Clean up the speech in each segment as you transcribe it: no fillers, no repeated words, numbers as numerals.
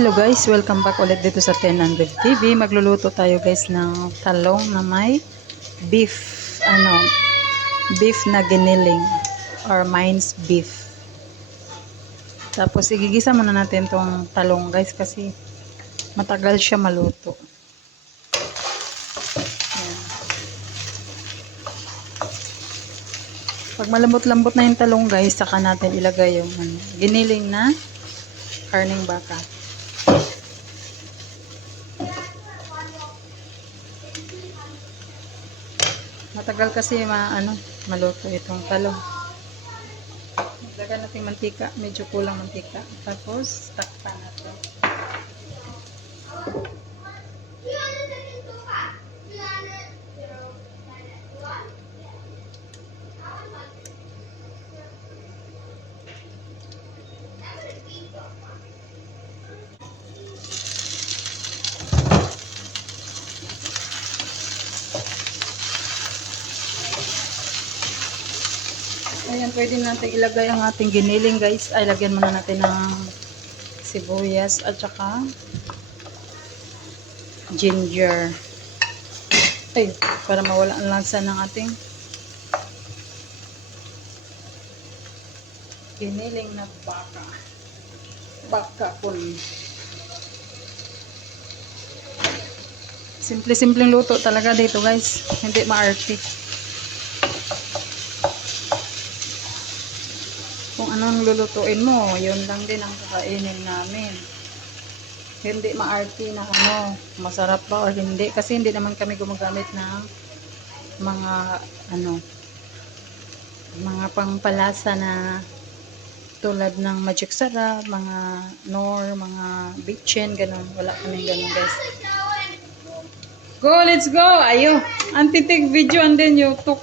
Hello guys, welcome back ulit dito sa 1000 TV. Magluluto tayo guys ng talong na may beef, beef na giniling or minced beef. Tapos igigisa muna natin tong talong guys kasi matagal siya maluto. Ayan. Pag malambot-lambot na yung talong guys, saka natin ilagay yung giniling na karning baka. Matagal kasi maluto itong talong. Lagyan natin mantika, medyo kulang mantika. Tapos takpan natin. Ayan, pwede natin ilagay ang ating giniling guys. Ay, lagyan muna natin ng sibuyas at saka ginger. Ay, para mawala ang lansa ng ating giniling na baka. Baka po. Simple-simpleng luto talaga dito guys. Hindi maarte. Kung anong lulutuin mo, yun lang din ang kakainin namin. Hindi maarte na masarap ba o hindi. Kasi hindi naman kami gumagamit ng mga mga pangpalasa na tulad ng magic sarap, mga nor, mga bitchin, ganun. Wala kaming ganun guys. Go, let's go! Ayo! Anti-take video and then YouTube.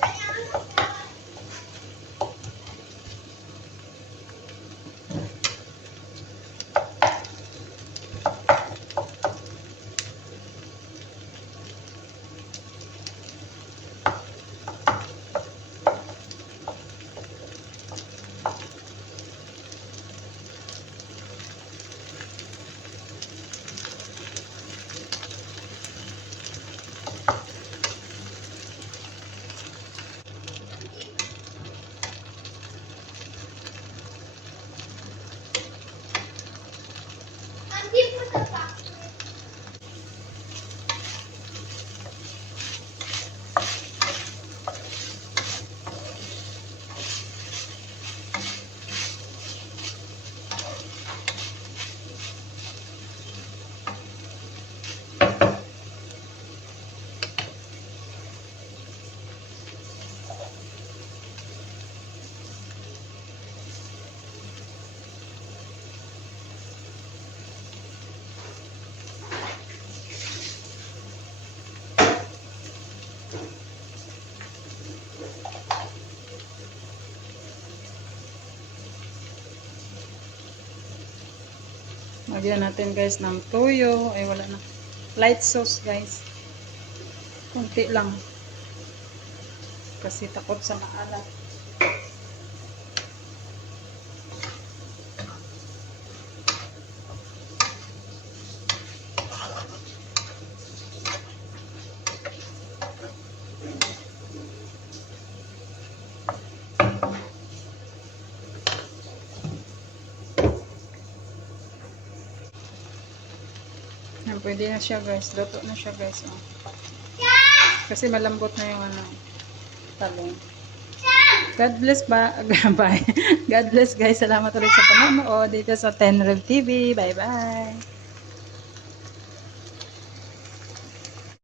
Lagyan natin guys ng toyo. Ay wala na. Light sauce guys. Kunti lang. Kasi takot sa maalat. Pwede na siya guys. Luto na siya guys. Oh. Kasi malambot na yung talong. God bless ba? Bye. God bless guys. Salamat ulit sa panonood dito sa 10 Rev TV. Bye bye.